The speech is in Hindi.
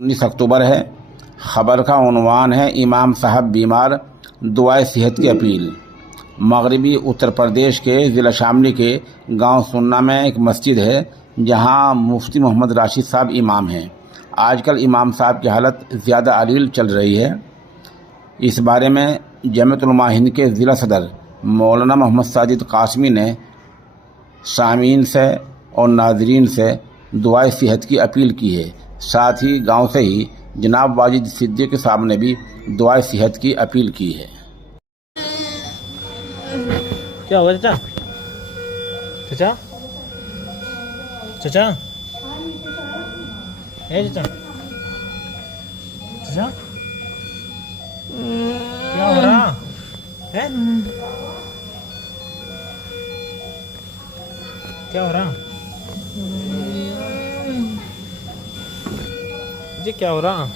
19 अक्टूबर है। ख़बर का उन्वान है इमाम साहब बीमार, दुआए सेहत की अपील। मगरबी उत्तर प्रदेश के ज़िला शामली के गांव सुन्ना में एक मस्जिद है जहां मुफ्ती मोहम्मद राशिद साहब इमाम हैं। आजकल इमाम साहब की हालत ज़्यादा अलील चल रही है। इस बारे में जमीयत उलमा हिंद के ज़िला सदर मौलाना मोहम्मद साजिद कासमी ने सामीन से और नाजरीन से दुआए सेहत की अपील की है। साथ ही गांव से ही जनाब वाजिद सिद्दीक साहब ने भी दुआए सेहत की अपील की है। क्या हुआ चाचा? चाचा चाचा ए चाचा चाचा क्या हो रहा है? क्या हो रहा जी? क्या हो रहा?